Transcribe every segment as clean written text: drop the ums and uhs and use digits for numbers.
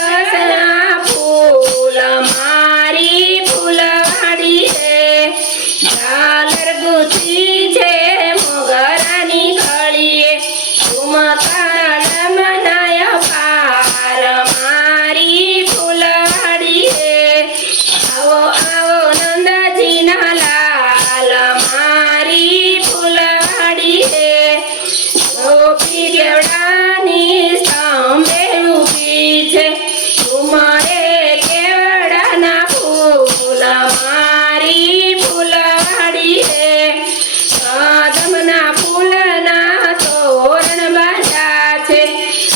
કસના ફૂલ મારી ફૂલવાડી રે ઝાલર ગુથી છે મોગરાની કળીએ ઝુમકા મનાય પાર મારી ફૂલવાડી રે આવો આવો નંદજીના લાલ મારી ફૂલવાડી રે ગોપી કેવડાની સ્તંભે ઊભી છે ઝુમરે કેવડાના ફૂલ મારી ફૂલવાડી રે કદમના ફૂલના તોરણ બાંધ્યા છે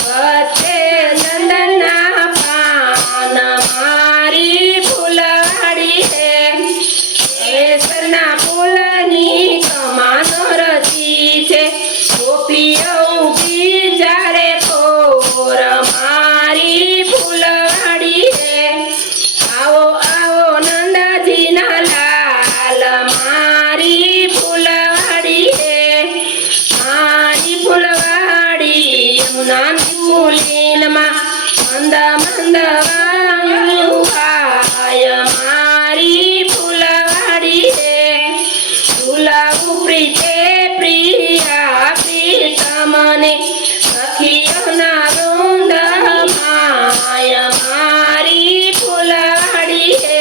વચ્ચે ચંદનના પાન મારી ફૂલવાડી રે કેસરના ફૂલની કમાનો રચી છે ગોપીઓ ઊભી જ્યારે કોર મારી ફૂલવાડી રે આવો આવો નંદજીના લાલ મારી ફૂલવાડી રે મારી ફૂલવાડી યમુનાની ફૂલીનમાં મંદ મંદ વાયુ ગાય મારી ફૂલવાડી રે ફૂલાવું પ્રીતે પ્રિયા પ્રીતમને સખીઓના વૃંદ માય મારી ફૂલવાડી રે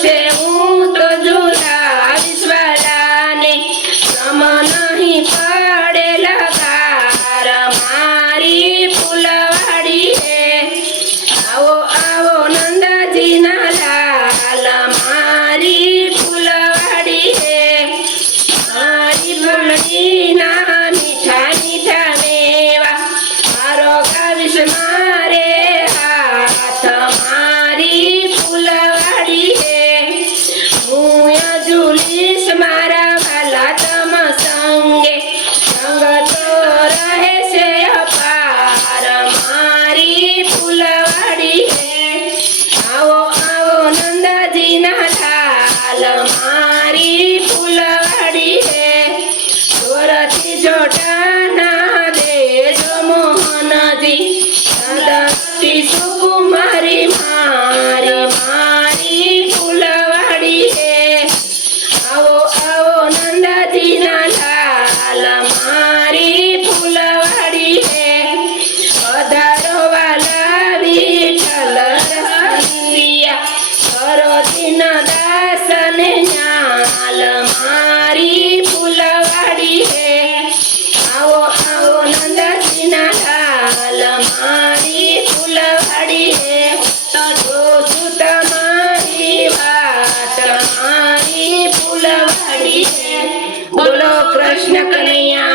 છે હું તો ઝુલાવીશ વાલાને સમ નહીં પડે લગાર મારી ફૂલવાડી રે આવો આવો નંદજીના લાલ મારી ફૂલવાડી રે મારી ફૂલડીના મીઠા મીઠા મેવા મારો ગાવીશ મારે હાથ મારી ફૂલવાડી રે હું ઝૂલીશ મારા વાલા તમ સંગે સંગ તો રહે છે અપાર મારી ફૂલવાડી રે આવો આવો નંદજીના લાલ મારી ફૂલવાડી રે જોરથી જોટાના દેજો મોહનજી નંદથી સુકુમારી મારી મારી ફૂલવાડી રે આવો આવો નંદજીના લાલ મારી ફૂલવાડી રે પધારો વાલા વિઠ્ઠલ રસિયા કરો દીન દાસને ન્યાલ મારી ફૂલવાડી રે આવો આવો નંદજીના લાલ મારી ફૂલવાડી રે જોશું તમારી વાત મારી ફૂલવાડી રે બોલો કૃષ્ણ કનૈયા